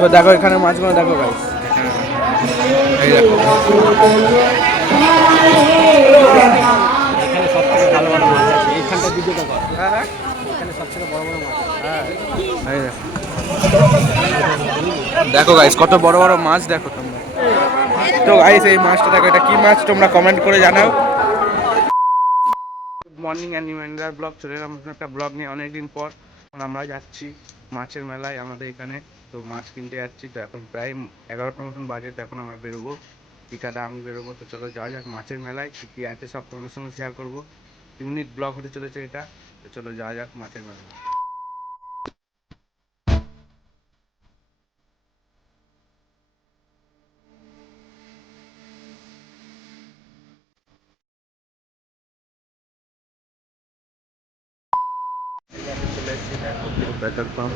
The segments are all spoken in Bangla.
তো দেখো এখানে মাছগুলো দেখো গাইস, এই দেখো এখানে সব থেকে ভালো ভালো মাছ আছে। এইখানটা ভিডিওটা কর। হ্যাঁ হ্যাঁ এখানে সব থেকে বড় বড় মাছ আছে। হ্যাঁ এই দেখো, দেখো গাইস কত বড় বড় মাছ দেখো তোমরা। তো গাইস এই মাছটা দেখো, এটা কি মাছ তোমরা কমেন্ট করে জানাও। গুড মর্নিং অ্যানিমেন্ডার ব্লগ, চলে এলাম নতুন একটা ব্লগ নিয়ে অনেকদিন পর। আমরা যাচ্ছি মাছের মেলায় আমাদের এখানে, তো মাছ কিনতে যাচ্ছি। তো এখন প্রায় 11টা মতন বাজে, তো এখন আমরা বেরোবো, টিকাটা আমি বেরোবো। তো চলো যাওয়া যাক মাছের মেলায়, কী কী আছে সব তোমাদের সঙ্গে শেয়ার করবো। ইউনিক ব্লগ হতে চলেছে এটা। তো চলো যাওয়া যাক মাছের মেলায়। চলে এসেছি, দেখো পেট্রোল পাম্প,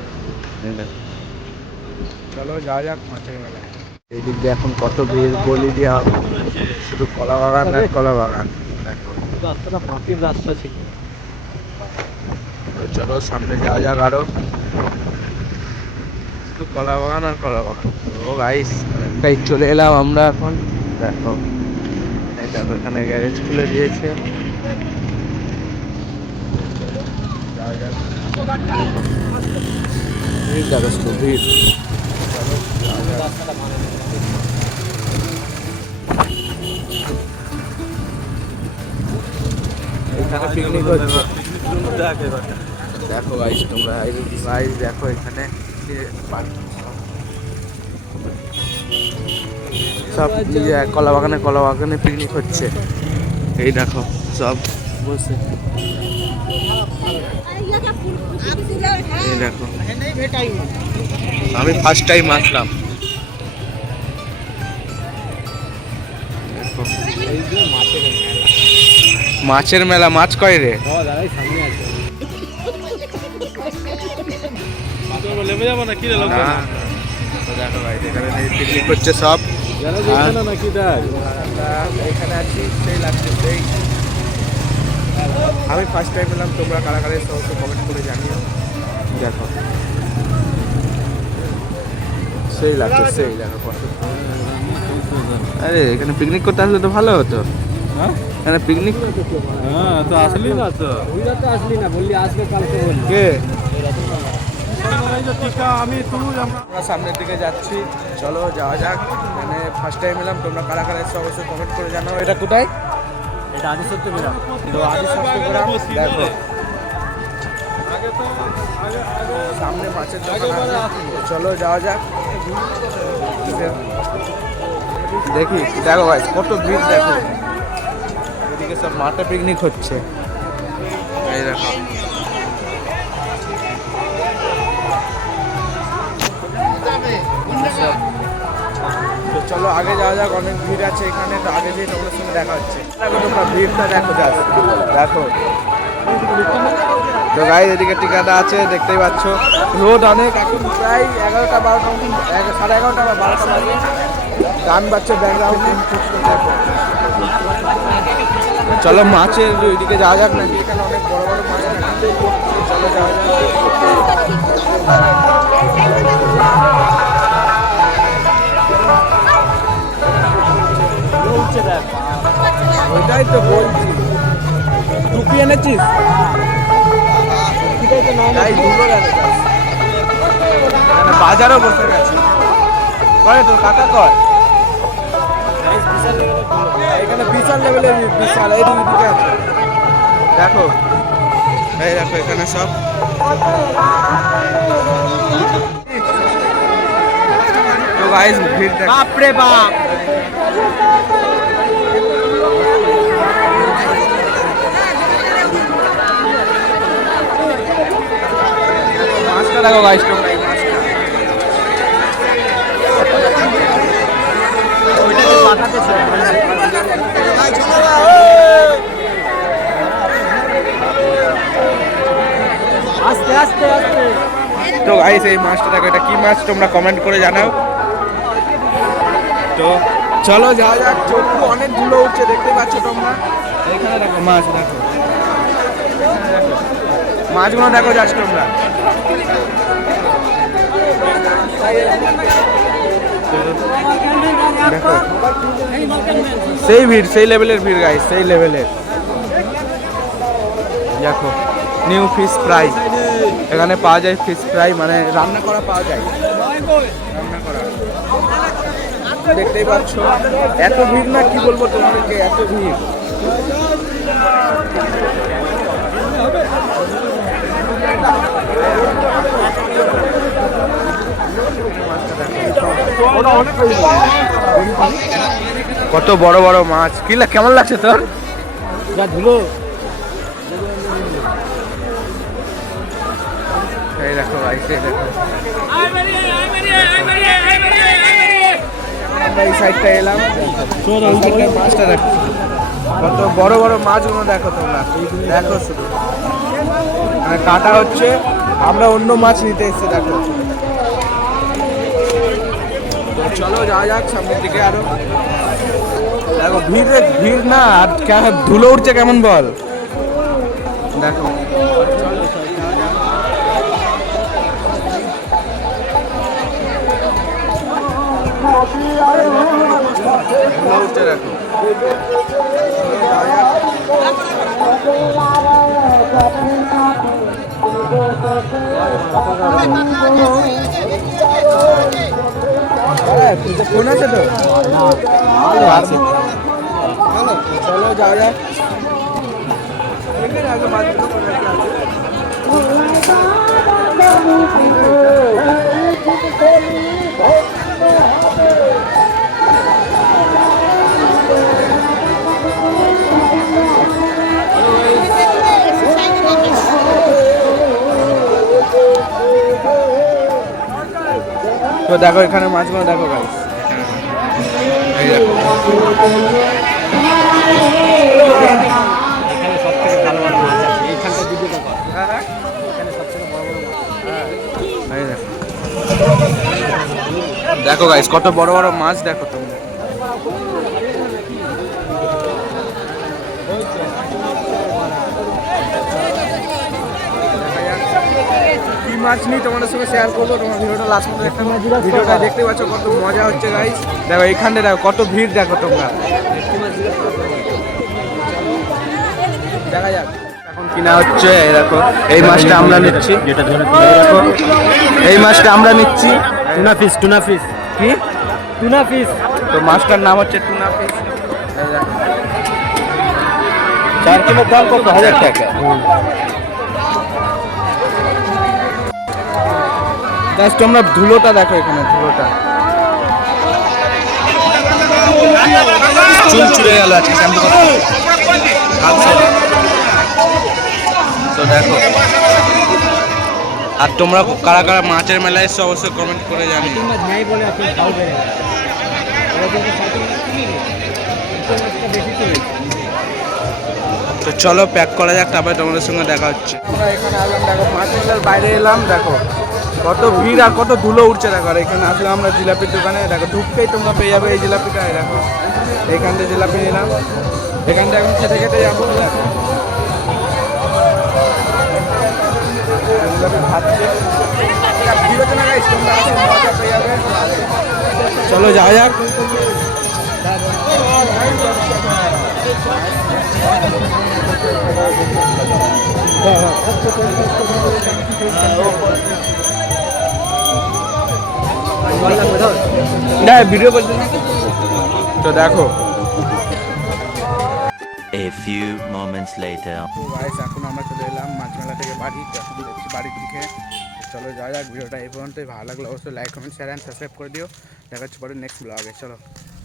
চলো যাওয়া যাক মাছের মেলায়। এই দিক দিয়ে এখন কত ভিড় গলি দিয়া, শুধু কলা বাগান আর কলা বাগান দেখো। রাস্তাটা মাটির রাস্তা ছিল। তো চলো সামনে যাওয়া যাক আরো, শুধু কলা বাগান আর কলা বাগান। ও গাইস তাই চলে এলাম আমরা এখন, দেখো এই দেখো এখানে গ্যারেজ খুলে দিয়েছে। যাওয়া যাক, ভিড় দেখো শুধু ভিড়। চলো যাওয়া যাক। রাস্তাটা ভালো। এখানে পিকনিক হচ্ছে, দেখো গাইস তোমরা গাইস দেখো এখানে সব কলা বাগানে পিকনিক হচ্ছে। এই দেখো সব বসে, এই দেখো আমি ফার্স্ট টাইম আসলাম। দেখো এই যে মাছের মেলা। মাছের মেলা, মাছ কয় রে? দাদাই সামনে আছে। নেমে যাবো না কি রে? না তো দেখো ভাই এখানে পিকনিক করছে সব। নাকি দেখ এখানে আছি, সেই লাগছে সেই। আমি ফার্স্ট টাইম এলাম, তোমরা কারা কারা সব কমেন্ট করে জানিও। দেখো সেই লাগছে সেই, দেখো কত। আরে এখানে পিকনিক করতে আসলে তো ভালো হতো। হ্যাঁ এখানে পিকনিক, হ্যাঁ তো আসলি না তো, ওই রাতে আসলি না, বললি আসবে কালকে বললি। কে? আমি তুই আমরা সামনের দিকে যাচ্ছি, চলো যাওয়া যাক। মানে ফার্স্ট টাইম এলাম, তোমরা কারা কারা এসে অবশ্যই কমেন্ট করে জানাও। এটা কোথায়? এটা আদি সত্য বিরাম। তো আদি সত্যগ্রাম দেখো, সামনে মাছের দোকান আছে। চলো যাওয়া যাক, দেখি। দেখো ভাই কত ভিড় দেখো, এদিকে সব মাঠে পিকনিক হচ্ছে। এই দেখো তো চলো আগে যাওয়া যাক, অনেক ভিড় আছে এখানে। তো আগে যেয়ে তোমাদের সঙ্গে দেখা হচ্ছে। দেখো তোমরা ভিড়টা দেখো, জাস্ট দেখো। তো গাই এদিকে টিকাটা আছে, দেখতেই পাচ্ছ। রোদ অনেক, এখন প্রায় 11টা 12টা মতন, 11:30 বা 12টা বাজে। গান বাজছে ব্যাকগ্রাউন্ডে, দেখো। চলো মাছের ওইদিকে যাওয়া যাক নাকি, এখানে অনেক বড় বড় মাছ আছে। চলো যাওয়া যাক। ওইটাই তো বলছি, টুপি এনেছিস? তাই দুটো গেছে, বাজারও বসে গেছে। করে তোর কাকা কর, এখানে বিশাল লেভেলের বিশাল এই দিকে আছে। দেখো এই দেখো এখানে সব। তো গাইস ভিড় দেখো, বাপ রে বাপ। মাছটা দেখো গাইস তোমরা, এই মাছটা। আস্তে আস্তে আস্তে। তো গাইস এই মাছটা দেখো, এটা কি মাছ তোমরা কমেন্ট করে জানাও। তো চলো যাওয়া যাক, চক্ষু অনেক ধুলো উঠছে দেখতে পাচ্ছ তোমরা। এখানে দেখো মাছ, দেখো মাছগুলো দেখো জাস্ট তোমরা। দেখো সেই ভিড়, সেই লেভেলের ভিড় গাইস, সেই লেভেলের। দেখো নিউ ফিশ ফ্রাই, এখানে পাওয়া যায় ফিশ ফ্রাই, মানে রান্না করা পাওয়া যায়, রান্না করা। দেখতেই পাচ্ছ এত ভিড়, না কি বলবো তোমাদেরকে, এত ভিড়। কত বড় বড় মাছ, কেমন লাগছে তোর? যা ধুলো। এই দেখো ভাই, সেই দেখো আমরা এই সাইডটা এলাম, মাছটা দেখো কত বড় বড় মাছগুলো দেখো তোমরা, দেখো শুধু মানে কাটা হচ্ছে, আমরা অন্য মাছ নিতে এসেছি দেখো। তো চলো যাওয়া যাক সামনের দিকে আরো। দেখো ভিড় না, আর ধুলো উঠছে কেমন বল, দেখো উঠছে দেখো। ফোন আছে তো, চলো যাওয়া যাক। তো দেখো এখানে মাছগুলো দেখো গাইস, এই দেখো এখানে সব থেকে ভালো ভালো মাছ আছে, এইখানটা ভিডিওটা কর। এখানে সব থেকে বড় বড় মাছ। এই দেখো, দেখো গাইস কত বড় বড় মাছ দেখো তোমরা। কি মাছ নিই তোমাদের সঙ্গে শেয়ার করবো, তোমার ভিডিওটা লাস্ট পর্যন্ত দেখতে হবে। ভিডিওটা দেখতে পাচ্ছ কত মজা হচ্ছে গাইস, দেখো এইখানটা দেখো কত ভিড় দেখো তোমরা, দেখা যাক এখন কিনা হচ্ছে। এই দেখো এই মাছটা আমরা নিচ্ছি, যেটা ধরে দেখো এই মাছটা আমরা নিচ্ছি। টুনা ফিশ, টুনা ফিশ, কি টুনা ফিশ। তো মাছটার নাম হচ্ছে টুনা ফিশ। 4 কিলোর দাম কত? 1000 টাকা। গাইস তোমরা ধুলোটা দেখো, এখানে ধুলোটা চুল চুড়ে গেল আজকে শ্যাম্পু করতে। তো দেখো, আর তোমরা কারা কারা মাছের মেলায় এসছো অবশ্যই কমেন্ট করে জানিও। মাছ নাই বলে আপনি খাও বেড়ে তো চলো প্যাক করা যাক, তারপরে তোমাদের সঙ্গে দেখা হচ্ছে। আমরা এখানে আসলাম, দেখো মাছের মেলার বাইরে এলাম, দেখো কত ভিড় আর কত ধুলো উঠছে দেখো। আর এখানে আসলে আমরা জিলাপির দোকানে, দেখো ঢুকতেই তোমরা পেয়ে যাবে এই জিলাপিটা। দেখো এখান থেকে জিলাপি নিলাম, এখান থেকে এখন খেতে খেতে যাবো। দেখো জিলাপি খাচ্ছে, ভিড় হচ্ছে না গাইস, তোমরা আসো মজা পেয়ে যাবে। চলো যাওয়া যাক। ভিডিও করছি তো দেখো। A few moments later. Guys এখন আমরা চলে এলাম মাছ মেলা থেকে বাড়ি, এখন যাচ্ছি বাড়ির দিকে। চলো যাওয়া যাক, ভিডিওটা এই পর্যন্তই। ভালো লাগলে অবশ্যই like comment share and subscribe করে দিও। দেখা হচ্ছে পরে নেক্সট ব্লগে, চলো।